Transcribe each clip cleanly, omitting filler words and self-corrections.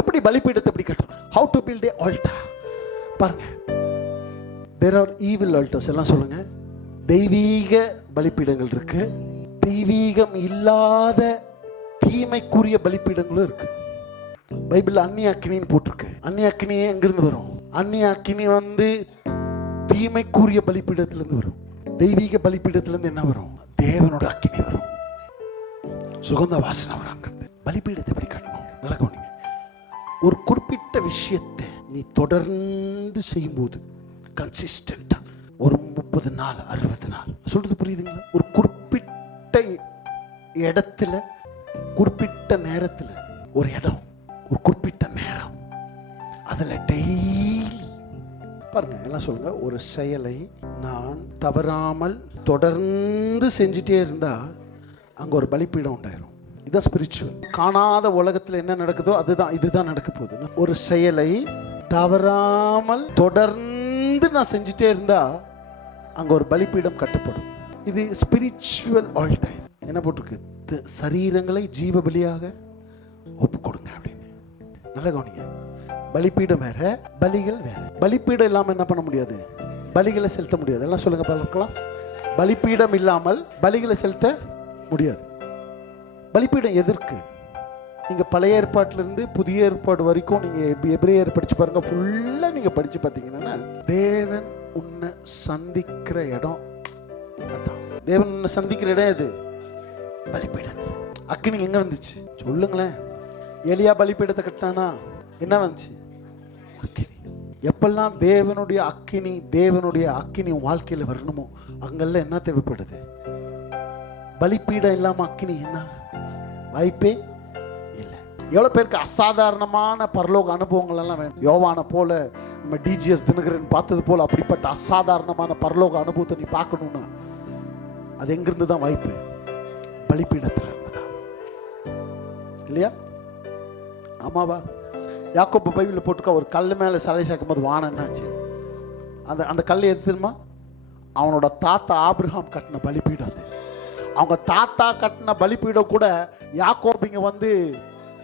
எப்படி பலிபீடத்தை எப்படி கட்டணும்? How to build a altar. பாருங்க, there are evil altars. எல்லாம் சொல்லுங்க. தெய்வீக பலிபீடங்கள் இருக்கு, தெய்வீகம் இல்லாத தீமைக்குரிய பலிபீடங்களும் இருக்கு. பைபிள் அந்நிய அக்கினின்னு போட்டிருக்கு. அந்நிய அக்கினி எங்கிருந்து வரும்? அந்நிய அக்கினி தீமைக்குரிய பலிபீடத்திலிருந்து வரும். தெய்வீக பலிபீடத்திலிருந்து என்ன வரும்? தேவனோட அக்கினி வரும், சுகந்த வாசனை வராங்கிறது. பலிபீடத்தை எப்படி கட்டணும்? நல்லா கவனிங்க. ஒரு குறிப்பிட்ட விஷயத்தை நீ தொடர்ந்து செய்யும்போது, கன்சிஸ்டண்டா ஒரு 30 நாள் 60 நாள், சொல்றது புரியுதுங்களா? ஒரு குறிப்பிட்ட இடத்துல குறிப்பிட்ட நேரத்தில், ஒரு இடம் ஒரு குறிப்பிட்ட நேரம், அதில் டெய்லி பாருங்க, எல்லாம் சொல்லுங்க. ஒரு செயலை நான் தவறாமல் தொடர்ந்து செஞ்சுட்டே இருந்தா அங்க ஒரு பலிபீடம் உண்டாயிரும். இதுதான் ஸ்பிரிச்சுவல். காணாத உலகத்தில் என்ன நடக்குதோ இதுதான் நடக்க போகுது. ஒரு செயலை தவறாமல் தொடர்ந்து நான் செஞ்சுட்டே இருந்தா அங்க ஒரு பலிபீடம் கட்டப்படும். இது ஸ்பிரிச்சுவல் ஆல்டர். என்ன போட்டிருக்கு? சரீரங்களை ஜீவ பலியாக ஒப்பு கொடுங்க அப்படின்னு. நல்லா கவனிங்க. பலிபீடம் வேற, பலிகள் வேற. பலிபீடம் இல்லாமல் என்ன பண்ண முடியாது? பலிகளை செலுத்த முடியாது. எல்லாம் சொல்லுங்க பார்க்கலாம். பலிபீடம் இல்லாமல் பலிகளை செலுத்த முடியாது. பலிபீடம் எதற்கு? நீங்க பழைய ஏற்பாட்டிலிருந்து புதிய ஏற்பாடு வரைக்கும் நீங்க எபிரேயர் படிச்சு பாருங்க. ஃபுல்லா நீங்க படிச்சு பார்த்தீங்கன்னா தேவன் உன்னை சந்திக்கிற இடம் அதான். தேவன் உன்னை சந்திக்கிற இடம் எது? பலிபீடம். அக்கினி எங்க வந்துச்சு சொல்லுங்களேன்? எலியா பலிபீடத்தை கட்டினானா என்ன வந்துச்சு? அக்கினி. எப்பெல்லாம் தேவனுடைய அக்கினி வாழ்க்கையில் வரணுமோ அங்கெல்லாம் என்ன தேவைப்படுது? பலிபீடம் இல்லாம அக்கினி என்ன வாய்ப்பே இல்லை. எவ்வளவு பேருக்கு அசாதாரணமான பரலோக அனுபவங்கள் எல்லாம் வேணும். யோவான போல, நம்ம டிஜிஎஸ் தினகரன் பார்த்தது போல அப்படிப்பட்ட அசாதாரணமான பரலோக அனுபவத்தை நீ பார்க்கணும்னா அது எங்கிருந்து தான் வாய்ப்பு? பலிபீடத்தில் இருந்துதான், இல்லையா? ஆமாவா? யாக்கோபு பைபிளில் போட்டுக்க, ஒரு கல் மேலே சிலை சேர்க்கும் போது வானம் என்னாச்சு? அந்த கல் எது தெரியுமா? அவனோட தாத்தா ஆபிரகாம் கட்டின பலிபீடம். அது அவங்க தாத்தா கட்டின பலிபீடம் கூட யாக்கோபிங்க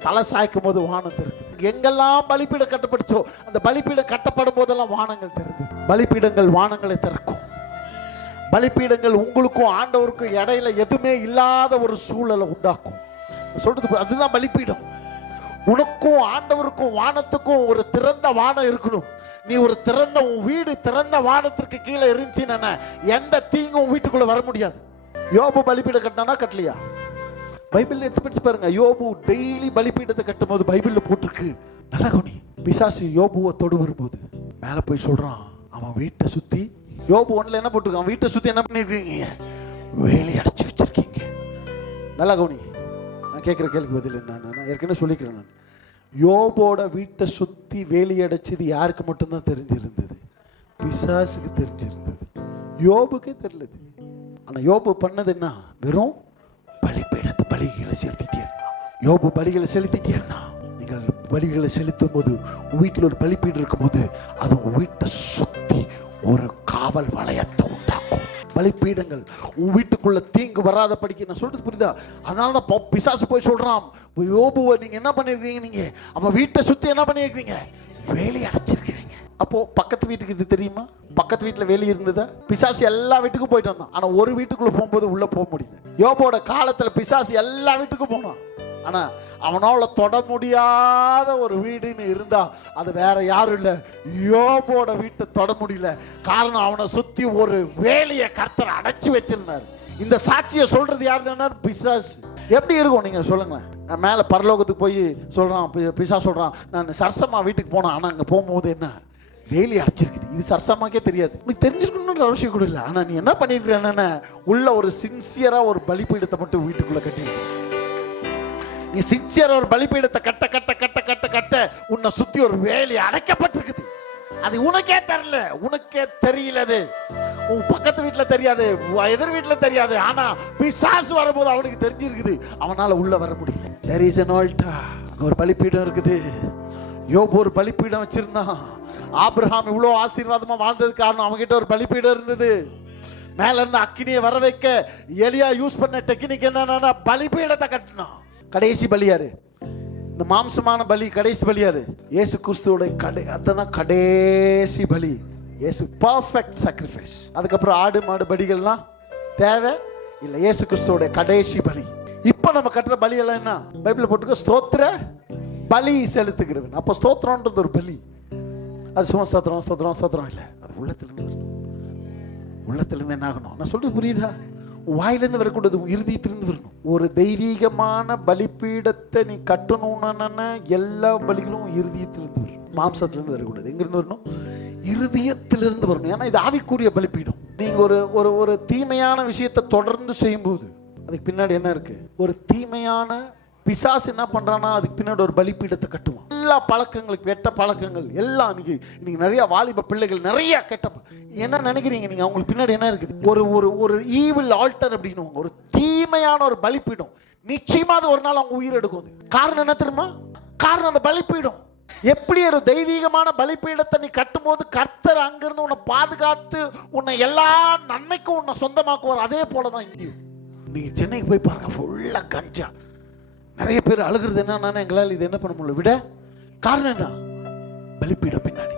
தலை சாய்க்கும் போது வானம் தெரியுது. எங்கெல்லாம் பலிபீடம் கட்டப்பட்டுச்சோ அந்த பலிபீடம் கட்டப்படும் போதெல்லாம் வானங்கள் தெரியுது. பலிபீடங்கள் வானங்களை திறக்கும். பலிபீடங்கள் உங்களுக்கும் ஆண்டவருக்கும் இடையில எதுவுமே இல்லாத ஒரு சூழலை உண்டாக்கும். சொல்றது அதுதான் பலிபீடம். உனக்கும் ஆண்டவருக்கும் வானத்துக்கும் ஒரு திறந்த வானம் இருக்கணும். நீ ஒரு திறந்த, உன் வீடு திறந்த வானத்திற்கு கீழே இருந்துச்சுன்னா எந்த தீங்கும் வீட்டுக்குள்ள வர முடியாது. யோபு பலிபீடம் கட்டினா கட்டலையா? பைபிள் எடுத்து படிச்சு பாருங்க. யோபு டெய்லி பலிபீடத்தை கட்டும் போது பைபிள்ல போட்டிருக்கு. நல்லா கவனி. பிசாசு யோபுவை தொடு வரும்போது மேல போய் சொல்றான், அவன் வீட்டை சுத்தி, யோபு 1ல என்ன போட்டிருக்கான்? வீட்டை சுத்தி என்ன பண்ணிருக்கீங்க? வேலி அடைச்சு வச்சிருக்கீங்க. நல்லா கவனி. நான் கேட்குற கேள்விக்கு பதில் என்ன? நான் ஏற்கனவே சொல்லிக்கிறேன். நான் யோபோட வீட்டை சுற்றி வேலி அடைச்சது யாருக்கு மட்டும்தான் தெரிஞ்சிருந்தது? பிசாசுக்கு தெரிஞ்சிருந்தது, யோபுக்கே தெரியலது. ஆனால் யோபு பண்ணது என்ன? வெறும் பலிகளை செலுத்திட்டே இருந்தான். யோபு பலிகளை செலுத்திட்டே இருந்தான். நீங்கள் பலிகளை செலுத்தும் போது, உன் வீட்டில் ஒரு பலிபீடம் இருக்கும் போது அது உன் வீட்டை சுற்றி ஒரு காவல் வளையத்தை உண்டாக்கும். பலிபீடங்கள் உன் வீட்டுக்குள்ள தீங்கு வராத படிக்க. நான் சொல்றது புரியுதா? அதனால தான் பிசாசு போய் சொல்றான், யோபுவை நீங்க என்ன பண்ணிருக்கீங்க? நீங்க அவன் வீட்டை சுத்தி என்ன பண்ணிருக்கீங்க? வேலி அடைச்சிருக்கீங்க. அப்போ பக்கத்து வீட்டுக்கு இது தெரியுமா? பக்கத்து வீட்டுல வேலி இருந்ததா? பிசாசு எல்லா வீட்டுக்கும் போயிட்டு வந்தான். ஆனா ஒரு வீட்டுக்குள்ள போகும்போது உள்ள போக முடியல. யோபோட காலத்துல பிசாசு எல்லா வீட்டுக்கும் போனான். ஆனா அவனால தொட முடியாத ஒரு வீடுன்னு இருந்தா அது வேற யாரும் இல்ல, யோபோட வீட்டை தொட முடியல. காரணம், அவனை சுத்தி ஒரு வேலியை கர்த்தர் அடைச்சு வச்சிருந்தாரு. இந்த சாட்சியை சொல்றது யாருன்னா பிசாசு. எப்படி இருக்கும் நீங்க சொல்லுங்களேன்? மேல பரலோகத்துக்கு போய் சொல்றான், பிசாசு சொல்றான், நான் சரசம்மா வீட்டுக்கு போனேன், ஆனா அங்க போகும்போது என்ன வேலி அடைச்சிருக்குது. இது சரசமாக்கே தெரியாது. உனக்கு தெரிஞ்சிருக்கணும்னு அவசியம் கூட இல்லை. ஆனா நீ என்ன பண்ணிருக்க? உள்ள ஒரு சின்சியரா ஒரு பலிபீடத்தை மட்டும் வீட்டுக்குள்ள கட்டிருக்க. நீ சின்சியரா ஒரு பலிபீடத்தை கட்ட கட்ட கட்ட கட்ட கட்ட உன்னை சுத்தி ஒரு வேலி அடைக்கப்பட்டிருக்குது. அது உனக்கே தெரியல, உனக்கே தெரியலது. உன் பக்கத்து வீட்டுல தெரியாது, எதிர் வீட்டுல தெரியாது. ஆனா பிசாசு வரும்போது அவனுக்கு தெரிஞ்சிருக்குது, அவனால உள்ள வர முடியல. There is an altar. ஒரு பலிபீடம் இருக்குது. யோபு ஒரு பலிபீடம் வச்சிருந்தான். ஆபிரகாம் இவ்வளவு ஆசீர்வாதமா வாழ்ந்தது காரணம் அவன்கிட்ட ஒரு பலிபீடம் இருந்தது. மேல இருந்து அக்கினியை வர வைக்க எலியா யூஸ் பண்ண டெக்னிக் என்னன்னா பலிபீடத்தை கட்டினான். கடைசி பலி யாரு? இந்த மாம்சமான பலி கடைசி பலியாரு இயேசு கிறிஸ்துவோட அதான் கடைசி பலி. இயேசு பர்ஃபெக்ட் சாக்ரிஃபைஸ். அதுக்கப்புறம் ஆடு மாடு பலிகள்லாம் தேவை இல்லை. இயேசு கிறிஸ்துவோட கடைசி பலி. இப்போ நம்ம கட்டுற பலி எல்லாம் என்ன? பைபிள் போட்டுக்க, ஸ்தோத்திர பலி செலுத்துகிறவன். அப்போ ஸ்தோத்திரம்ன்றது ஒரு பலி. அது சும்மா ஸ்தோத்திரம் ஸ்தோத்திரம் ஸ்தோத்திரம் இல்லை, அது உள்ளத்திலிருந்து வரணும். உள்ளத்திலிருந்து என்ன ஆகணும்? நான் சொல்றது புரியுதா? வாயிலிருந்து வரக்கூடாது, இருதயத்திலிருந்து வரணும். ஒரு தெய்வீகமான பலிப்பீடத்தை நீ கட்டணும்னா எல்லா பலிகளும் இருதயத்திலிருந்து வரணும், மாம்சத்திலிருந்து வரக்கூடாது. எங்கிருந்து வரணும்? இருதயத்திலிருந்து வரணும். ஏன்னா இது ஆவிக்குரிய பலிப்பீடம். நீங்க ஒரு ஒரு ஒரு தீமையான விஷயத்தை தொடர்ந்து செய்யும்போது அதுக்கு பின்னாடி என்ன இருக்கு? ஒரு தீமையான பிசாசு என்ன பண்றான்னா அதுக்கு பின்னாடி ஒரு பலிப்பீடத்தை கட்டுவான். எல்லா பழக்கங்களுக்கு, கெட்ட பழக்கங்கள் எல்லாம் இன்னைக்கு நிறைய வாலிப பிள்ளைகள் நிறைய கெட்ட. என்ன நினைக்கிறீங்க நீங்க? அவங்களுக்கு பின்னாடி என்ன இருக்குது? ஒரு ஒரு ஒரு ஈவில் ஆல்டர் அப்படின்னு, ஒரு தீமையான ஒரு பலிப்பீடம். நிச்சயமா அது ஒரு நாள் அவங்க உயிர் எடுக்கும். காரணம் என்ன தெரியுமா? காரணம் அந்த பலிப்பீடம். எப்படி ஒரு தெய்வீகமான பலிப்பீடத்தை நீ கட்டும்போது கர்த்தர் அங்கிருந்து உன்னை பாதுகாத்து உன்னை எல்லா நன்மைக்கும் உன்னை சொந்தமாக்குவார். அதே போலதான் இங்கேயும். நீங்க சென்னைக்கு போய் பாருங்க, ஃபுல்லா கஞ்சா. நிறைய பேர் அழுகிறது என்னன்னா, எங்களால் இது என்ன பண்ண முடியல. விட காரணம் என்ன? பலிப்பீடம் பின்னாடி.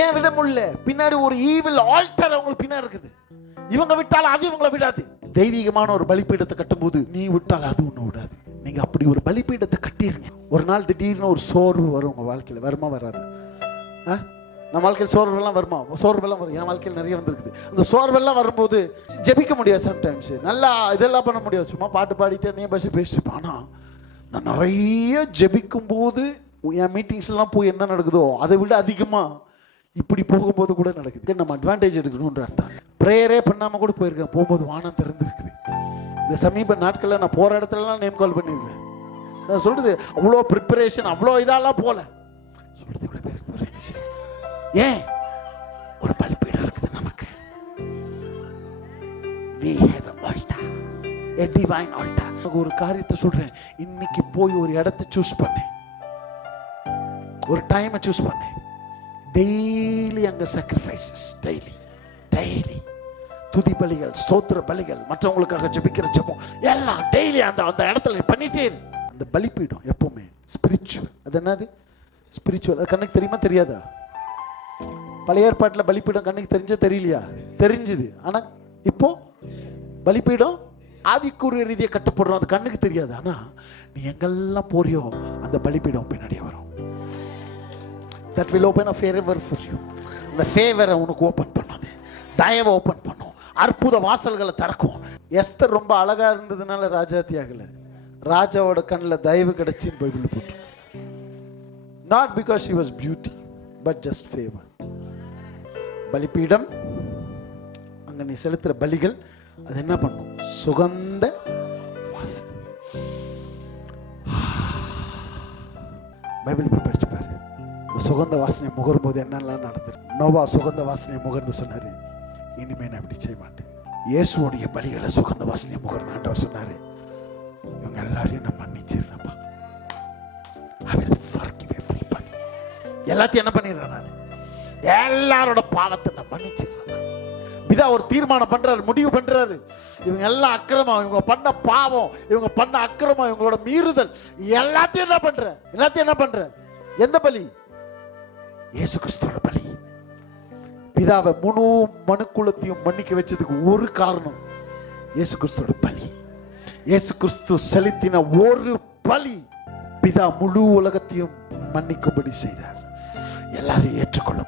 ஏன் விட முடியல? பின்னாடி ஒரு ஈவில் ஆல்டர் அவங்களுக்கு பின்னாடி இருக்குது. இவங்க விட்டாலும் அது இவங்களை விடாது. தெய்வீகமான ஒரு பலிப்பீடத்தை கட்டும்போது நீ விட்டால் அது ஒன்று விடாது. நீங்க அப்படி ஒரு பலிப்பீடத்தை கட்டிருங்க. ஒரு நாள் திடீர்னு ஒரு சோர்வு வரும் உங்க வாழ்க்கையில. வருமா வராது? நம்ம வாழ்க்கையில் சோர்வெல்லாம் வருமா? சோர்வெல்லாம் வரும். என் வாழ்க்கையில் நிறைய வந்திருக்குது. அந்த சோர்வெல்லாம் வரும்போது ஜெபிக்க முடியாது. சம்டைம்ஸ் நல்லா இதெல்லாம் பண்ண முடியாது. சும்மா பாட்டு பாடிட்டே நீ பஸ் பேசிப்பேன். ஆனால் நான் நிறைய ஜெபிக்கும் போது என் மீட்டிங்ஸ்லாம் போய் என்ன நடக்குதோ அதை விட அதிகமாக இப்படி போகும்போது கூட நடக்குது. நம்ம அட்வான்டேஜ் எடுக்கணுன்ற அர்த்தம். ப்ரேயரே பண்ணாமல் கூட போயிருக்கேன். போகும்போது வானம் திறந்துருக்குது. இந்த சமீப நாட்களில் நான் போகிற இடத்துலலாம் நேம் கால் பண்ணிடுவேன். நான் சொல்கிறது அவ்வளோ ப்ரிப்பரேஷன், அவ்வளோ இதெல்லாம் போல சொல்கிறது இவ்வளோ பேருக்கு புரிஞ்சு. ஏன்? ஒரு பலிப்பீடம் இருக்குது நமக்கு. We have an altar, a divine altar. ஒரு காரியத்தை சொல்றேன். இன்னைக்கு போய் ஒரு இடத்தை சூஸ் பண்ணு, ஒரு டைமை சூஸ் பண்ணு. டெய்லி அங்க சாக்ரிஃபைசஸ், டெய்லி துதி பலிகள், ஸ்தோத்திர பலிகள், மற்றவங்களுக்காக ஜெபிக்கிற ஜெபம் எல்லாம் டெய்லி அந்த இடத்துல பண்ணிட்டே இரு. அந்த பலிப்பீடம் எப்பவுமே ஸ்பிரிச்சுவல். அது என்னது? ஸ்பிரிச்சுவல். அது கண்ணுக்கு தெரியுமா தெரியாதா? பழைய ஏற்பாட்டில் பலிப்பீடம் கண்ணுக்கு தெரிஞ்ச தெரியலையா? தெரிஞ்சுது. ஆனால் இப்போ பலிப்பீடம் ஆவிக்குரிய ரீதியை கட்டப்படுறோம். அது கண்ணுக்கு தெரியாது. ஆனால் நீ எங்கெல்லாம் போறியோ அந்த பலிப்பீடம் பின்னாடியே வரும். That will open a favor for you. அந்த ஃபேவரை உனக்கு ஓப்பன் பண்ணாது, தயவை ஓப்பன் பண்ணும், அற்புத வாசல்களை திறக்கும். எஸ்தர் ரொம்ப அழகா இருந்ததுனால ராஜாத்தி ஆகல. ராஜாவோட கண்ணில் தயவு கிடைச்சின்னு பைபிள் போட்டு. Not because she was beauty, but just favor. பலிப்பீடம், அங்க நீ செலுத்துற பலிகள் அது என்ன பண்ணும்? சுகந்த வாசனை. பைபிள் படிச்சு பாரு. சுகந்த வாசனை முகரும் போது என்னெல்லாம் நடந்துருக்கு. நோவா சுகந்த வாசனை முகர்ந்து சொன்னாரு, இனிமே நான் அப்படி செய்ய மாட்டேன். இயேசுவோடைய பலிகளை சுகந்த வாசனை முகர்ந்து ஆண்டவர் சொன்னாரு, இவங்க எல்லாரையும் நான் மன்னிச்சிருப்பா. I will forgive everybody. எல்லாத்தையும் என்ன பண்ணிடுறேன்? நான் எல்லாரோட பாவத்தை நான் மன்னிச்சிருக்கேன். பிதா ஒரு தீர்மானம் பண்றாரு, முடிவு பண்றாரு. இவங்க எல்லாம் அக்கிரமம், இவங்க பண்ண பாவம், இவங்க பண்ண அக்கிரமம், இவங்களோட மீறுதல் எல்லாத்தையும் என்ன பண்ற? எந்த பலி? இயேசு கிறிஸ்துவோட பலி. பிதாவை முழு மனுக்குலத்தையும் மன்னிக்க வச்சதுக்கு ஒரு காரணம் இயேசு கிறிஸ்துவோட பலி. இயேசு கிறிஸ்து செலுத்தின ஒரு பலி பிதா முழு உலகத்தையும் மன்னிக்கும்படி செய்தார். எல்லாரும் ஏற்றுக்கொள்ள